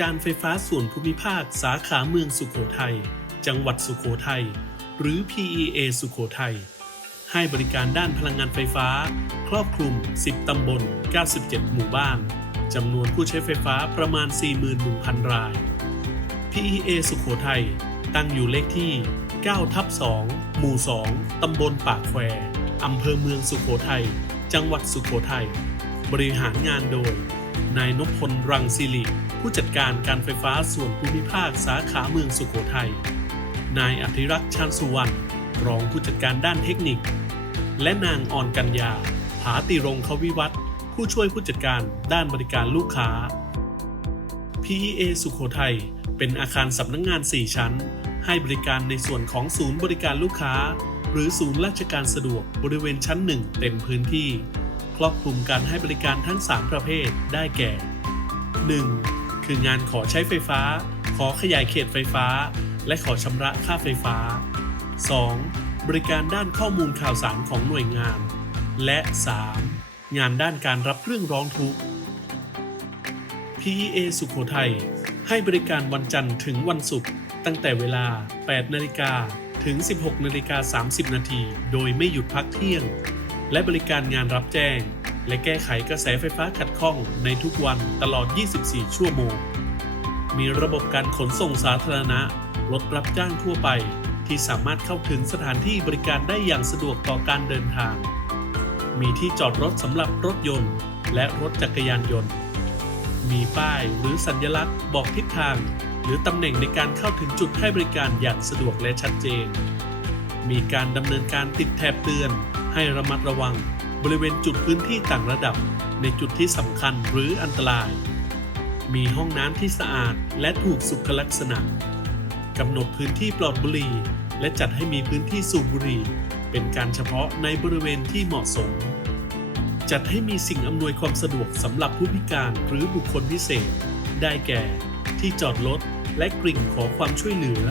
การไฟฟ้าส่วนภูมิภาคสาขาเมืองสุโขทัย จังหวัดสุโขทัย หรือ PEA สุโขทัย ให้บริการด้านพลังงานไฟฟ้า ครอบคลุม 10 ตำบล 97 หมู่บ้าน จำนวนผู้ใช้ไฟฟ้าประมาณ 41,000 ราย PEA สุโขทัย ตั้งอยู่เลขที่ 9 ทับ 2 หมู่ 2 ตำบลปากแควอำเภอเมืองสุโขทัย จังหวัดสุโขทัย บริหารงานโดย นายนพพลรังสิริผู้จัดการการไฟฟ้าส่วนภูมิภาคสาขาเมืองสุโขทัย นายอธิรักษ์ชาญสุวรรณรองผู้จัดการด้านเทคนิค และนางอ่อนกัญญาผาติรงเขาวิวัฒน์ผู้ช่วยผู้จัดการด้านบริการลูกค้า PEA สุโขทัยเป็นอาคารสำนักงงาน 4 ชั้น ให้บริการในส่วนของศูนย์บริการลูกค้า หรือศูนย์ราชการสะดวกบริเวณชั้น 1 เต็มพื้นที่ ครอบคลุมการให้บริการทั้ง 3 ประเภทได้แก่ 1. คืองานขอใช้ไฟฟ้า ขอขยายเขตไฟฟ้า และขอชำระค่าไฟฟ้า 2. บริการด้านข้อมูลข่าวสารของหน่วยงาน และ 3. งานด้านการรับเรื่องร้องทุกข์ PEA สุขโขทัยให้บริการวันจันทร์ถึงวันศุกร์ตั้งแต่เวลา 8 นาฬิกาถึง 16 นาฬิกา 30 นาที โดยไม่หยุดพักเที่ยง และบริการงานรับแจ้ง และแก้ไขกระแสไฟฟ้าขัดข้องในทุกวันตลอด 24 ชั่วโมง มีระบบการขนส่งสาธารณะ รถรับจ้างทั่วไป ที่สามารถเข้าถึงสถานที่บริการได้อย่างสะดวกต่อการเดินทาง มีที่จอดรถสำหรับรถยนต์ และรถจักรยานยนต์ มีป้ายหรือสัญลักษณ์บอกทิศทาง หรือตำแหน่งในการเข้าถึงจุดให้บริการอย่างสะดวกและชัดเจน มีการดำเนินการติดแถบเตือน ให้ระมัดระวังบริเวณจุดพื้นที่ต่างระดับในจุดที่สำคัญหรืออันตราย มีห้องน้ำที่สะอาดและถูกสุขลักษณะกำหนดพื้นที่ปลอดบุหรี่ และจัดให้มีพื้นที่สูบบุหรี่ เป็นการเฉพาะในบริเวณที่เหมาะสม จัดให้มีสิ่งอำนวยความสะดวกสำหรับผู้พิการหรือบุคคลพิเศษ ได้แก่ ที่จอดรถและกริ่งขอความช่วยเหลือ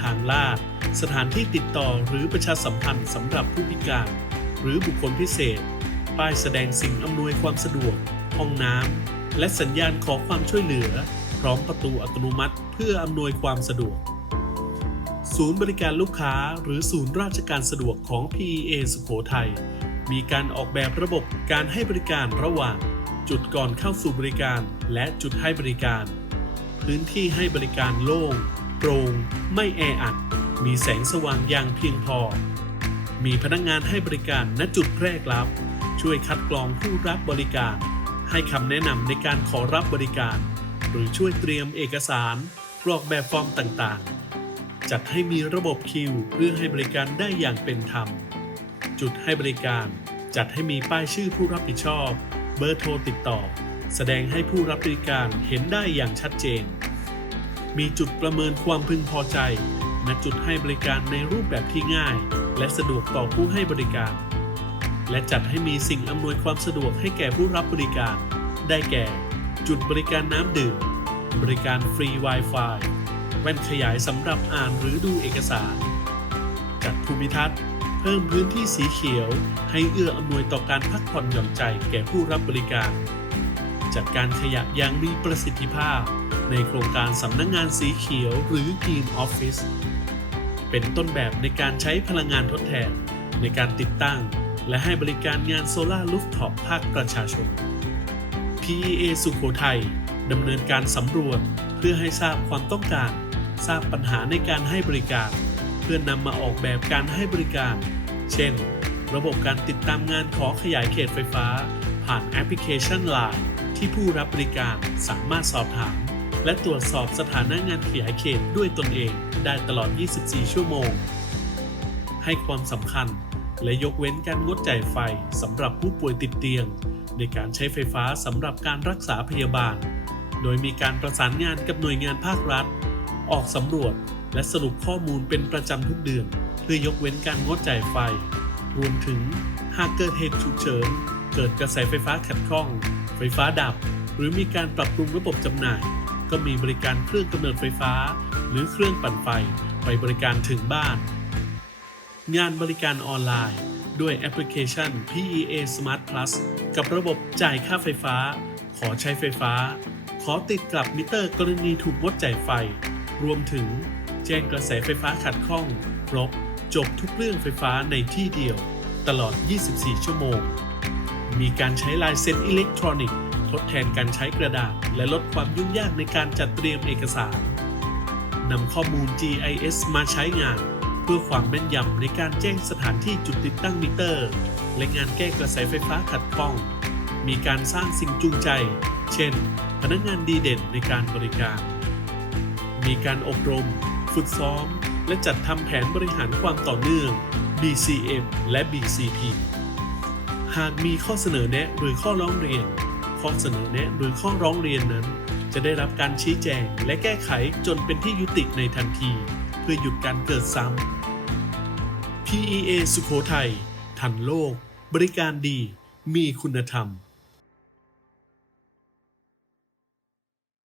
ทางลาด สถานที่ติดต่อหรือประชาสัมพันธ์สำหรับผู้พิการ หรือบุคคลพิเศษ ป้ายแสดงสิ่งอำนวยความสะดวก ห้องน้ำ และสัญญาณขอความช่วยเหลือ พร้อมประตูอัตโนมัติ เพื่ออำนวยความสะดวก ศูนย์บริการลูกค้า หรือศูนย์ราชการสะดวกของ PEA สุโขทัย มีการออกแบบระบบการให้บริการระหว่าง จุดก่อนเข้าสู่บริการและจุดให้บริการ พื้นที่ให้บริการโล่งโปร่งไม่แออัด มีแสงสว่างอย่างเพียงพอ มีพนักงานให้บริการณจุดแรกรับ ช่วยคัดกรองผู้รับบริการ ให้คำแนะนำในการขอรับบริการ หรือช่วยเตรียมเอกสาร กรอกแบบฟอร์มต่างๆ จัดให้มีระบบคิวเพื่อให้บริการได้อย่างเป็นธรรม จุดให้บริการ จัดให้มีป้ายชื่อผู้รับผิดชอบ เบอร์โทรติดต่อ แสดงให้ผู้รับบริการเห็นได้อย่างชัดเจน มีจุดประเมินความพึงพอใจ ณจุดให้บริการในรูปแบบที่ง่าย และสะดวกต่อผู้ให้บริการ และจัดให้มีสิ่งอำนวยความสะดวกให้แก่ผู้รับบริการ ได้แก่ จุดบริการน้ำดื่ม บริการฟรี Wi-Fi แว่นขยายสำหรับอ่านหรือดูเอกสาร จัดภูมิทัศน์ เพิ่มพื้นที่สีเขียว ให้เอื้ออำนวยต่อการพักผ่อนหย่อนใจแก่ผู้รับบริการ จัดการขยะอย่างมีประสิทธิภาพในโครงการสำนักงงานสีเขียวหรือ Green Office เป็นต้นแบบในการใช้พลังงานทดแทน ในการติดตั้ง และให้บริการงานโซลารูฟท็อปภาคประชาชน PEA สุขโขทัยดำเนินการสำรวจเพื่อให้ทราบความต้องการ ทราบปัญหาในการให้บริการ เพื่อนนำมาออกแบบการให้บริการ เช่น ระบบการติดตามงานขอขยายเขตไฟฟ้า ผ่านแอปพลิเคชัน Line ที่ผู้รับบริการสามารถสอบถาม และตรวจสอบสถานะงานขยายเขตด้วยตนเองได้ตลอด 24 ชั่วโมง ให้ความสำคัญและยกเว้นการงดจ่ายไฟสำหรับผู้ป่วยติดเตียง ในการใช้ไฟฟ้าสำหรับการรักษาพยาบาล โดยมีการประสานงานกับหน่วยงานภาครัฐ ออกสำรวจและสรุปข้อมูลเป็นประจำทุกเดือน เพื่อยกเว้นการงดจ่ายไฟ รวมถึงหากเกิดเหตุฉุกเฉิน เกิดกระแสไฟฟ้าขัดข้อง ไฟฟ้าดับ หรือมีการปรับปรุงระบบจำหน่าย ก็มีบริการเครื่องกำเนิดไฟฟ้า หรือเครื่องปั่นไฟไปบริการถึงบ้าน งานบริการออนไลน์ ด้วยแอปพลิเคชัน PEA Smart Plus กับระบบจ่ายค่าไฟฟ้า ขอใช้ไฟฟ้า ขอติดกลับมิเตอร์กรณีถูกงดจ่ายไฟ รวมถึงแจ้งกระแสไฟฟ้าขัดข้องครบจบทุกเรื่องไฟฟ้าในที่เดียว ตลอด 24 ชั่วโมง มีการใช้ลายเซ็นอิเล็กทรอนิกส์ ทดแทนการใช้กระดาษ และลดความยุ่งยากในการจัดเตรียมเอกสาร นำข้อมูล GIS มาใช้งาน เพื่อความแม่นยำในการแจ้งสถานที่จุดติดตั้งมิเตอร์ และงานแก้กระแสไฟฟ้าขัดข้อง มีการสร้างสิ่งจูงใจ เช่น พนักงานดีเด่นในการบริการ มีการอบรม ฝึกซ้อม และจัดทำแผนบริหารความต่อเนื่อง BCM และ BCP หากมีข้อเสนอแนะหรือข้อร้องเรียน ข้อเสนอแนะหรือข้อร้องเรียนนั้น จะได้รับการชี้แจงและแก้ไขจนเป็นที่ยุติในทันที เพื่อหยุดการเกิดซ้ำ PEA สุโขทัยทันโลก บริการดี มีคุณธรรม